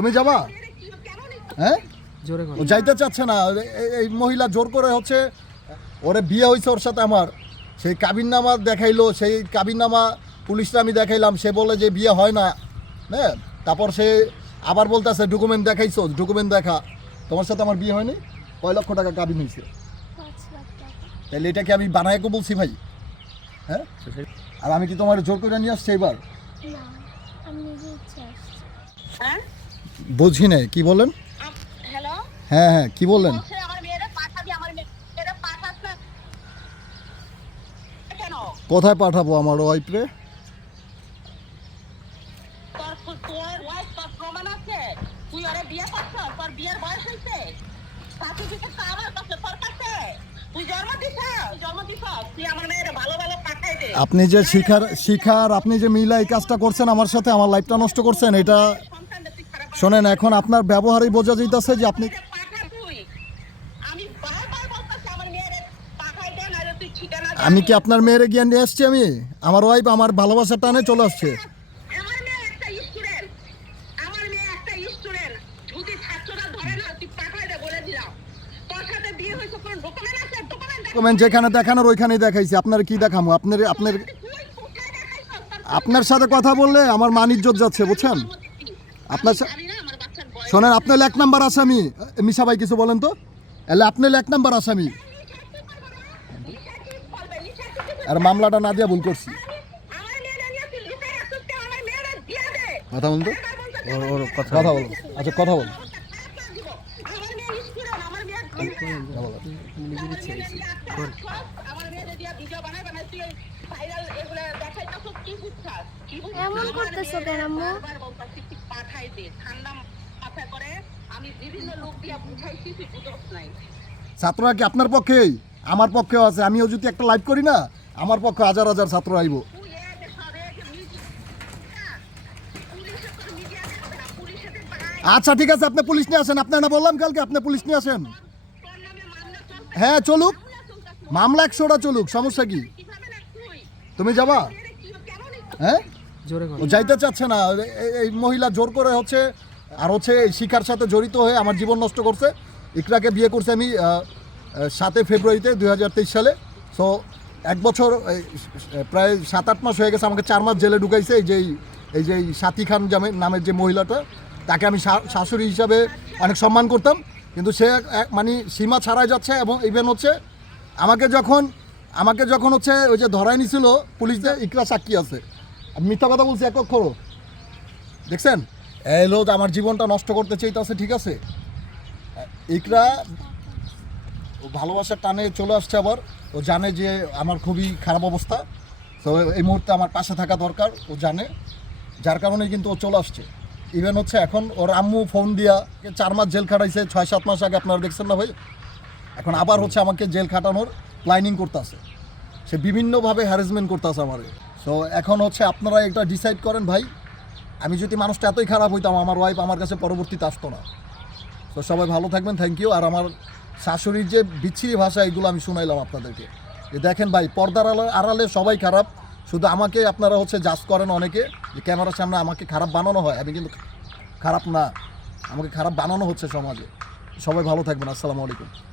তুমি যাবা? হ্যাঁ? জোরে ও যাইতে চাচ্ছে না। এই- মহিলা জোর করে হচ্ছে ওরে বিয়ে হয়েছে ওর সাথে আমার। সেই কাবিননামা দেখাইলো সেই কাবিননামা পুলিশরা আমি দেখাইলাম সে বলে যে বিয়ে হয় না। হ্যাঁ? তারপর সে আবার বলতেছে ডকুমেন্ট দেখাইছো ডকুমেন্ট দেখা। তোমার সাথে আমার বিয়ে হয়নি? কয় লক্ষ টাকা কাবিন হয়েছে তাহলে এটা কি আমি বানায়কে বলছি ভাই? হ্যাঁ? আর আমি কি তোমার জোর করে নিয়ে আসছি এবার বুঝি নাই কি বলেন? হ্যাঁ হ্যাঁ কি বললেন কোথায় পাঠাবো আমার ওয়াইফরে আপনি যে শিখার শিখার আপনি যে মিলা এই কাজটা করছেন আমার সাথে আমার লাইফটা নষ্ট করছেন এটা শোনেন এখন আপনার ব্যবহারই বোঝা যাইতেছে যে আপনি আমি কি আপনার মেয়েরে গিয়ে নিয়ে আসছি আমি? আমার ওয়াইফ আমার ভালোবাসার টানে চলে আসছে। ডকুমেন্ট যেখানে দেখানোর ওইখানেই দেখাইছি। আপনার কি দেখামো? আপনার আপনার আপনার সাথে কথা বললে আমার মান ইজ্জত যাচ্ছে বুঝছেন? আপনার শোনেন আপনার এক নাম্বার আসামি মিশা ভাই কিছু বলেন তো? এলে আপনি এক নাম্বার আসামি আর মামলাটা না দিয়া ভুল করছি। কথা বলুন তো? কথা বলো আচ্ছা কথা বলো এমন করতেছো কেন আম্মু? পাঠাই দে ঠান্ডা মাথা করে আমি বিভিন্ন লোক দিয়া বুঝাইছি তুই বুঝছ নাই। ছাত্ররা কি আপনার পক্ষেই? আমার পক্ষেও আছে আমিও যদি একটা লাইভ করি না আমার পক্ষে হাজার হাজার ছাত্র আইব। বাড়াই আচ্ছা ঠিক আছে আপনি পুলিশ নিয়ে আসেন। আপনার না বললাম কালকে আপনি পুলিশ নিয়ে আসেন? হ্যাঁ চলুক। মামলা একশোটা চলুক সমস্যা কি? তুমি যাবা? হ্যাঁ? যাইতে চাচ্ছে না। এই মহিলা জোর করে হচ্ছে আর হচ্ছে এই শিকার সাথে জড়িত হয়ে আমার জীবন নষ্ট করছে। ইকরাকে বিয়ে করছে আমি সাতই ফেব্রুয়ারিতে দু হাজার তেইশ সালে। সো এক বছর প্রায় সাত আট মাস হয়ে গেছে আমাকে চার মাস জেলে ঢুকাইছে। এই যে, এই- যে সাথী খান জামে- নামের যে মহিলাটা, তাকে আমি শাশুড়ি হিসাবে অনেক সম্মান করতাম। কিন্তু সে মানে সীমা ছাড়াই যাচ্ছে এবং ইভেন হচ্ছে আমাকে যখন আমাকে যখন হচ্ছে ওই যে ধরাই নিছিল পুলিশদের ইকরা সাক্ষী আছে। মিথ্যা কথা বলছি এক অক্ষরও। দেখছেন? এই লোক আমার জীবনটা নষ্ট করতে চাইতেছে, ঠিক আছে? ইকরা ভালোবাসার টানে চলে আসছে আবার। ও জানে যে আমার খুবই খারাপ অবস্থা। তো এই মুহূর্তে আমার পাশে থাকা দরকার, ও জানে। যার কারণে কিন্তু ও চলে আসছে। ইভেন হচ্ছে এখন ওর আম্মু ফোন দিয়া চার মাস জেল খাটাইছে, ছয় সাত মাস আগে আপনারা দেখছেন না ভাই? এখন আবার হচ্ছে আমাকে জেল খাটানোর প্ল্যানিং করতেছে। সে বিভিন্নভাবে হ্যারাসমেন্ট করতেছে আমার। সো এখন হচ্ছে আপনারা এটা ডিসাইড করেন ভাই। আমি যদি মানুষটা এতই খারাপ হইতাম, আমার ওয়াইফ আমার কাছে পরবর্তীতে আসতো না। তো সবাই ভালো থাকবেন থ্যাংক ইউ আর আমার শাশুড়ির যে বিচ্ছিরি ভাষা, এগুলো আমি শুনাইলাম আপনাদেরকে। যে দেখেন ভাই, পর্দার আড়ালে- সবাই খারাপ। শুধু আমাকে আপনারা হচ্ছে জাজ করেন অনেকে, যে ক্যামেরার সামনে আমাকে খারাপ বানানো হয়। আমি কিন্তু খারাপ না, আমাকে খারাপ বানানো হচ্ছে সমাজে। সবাই ভালো থাকবেন, আসসালামু আলাইকুম।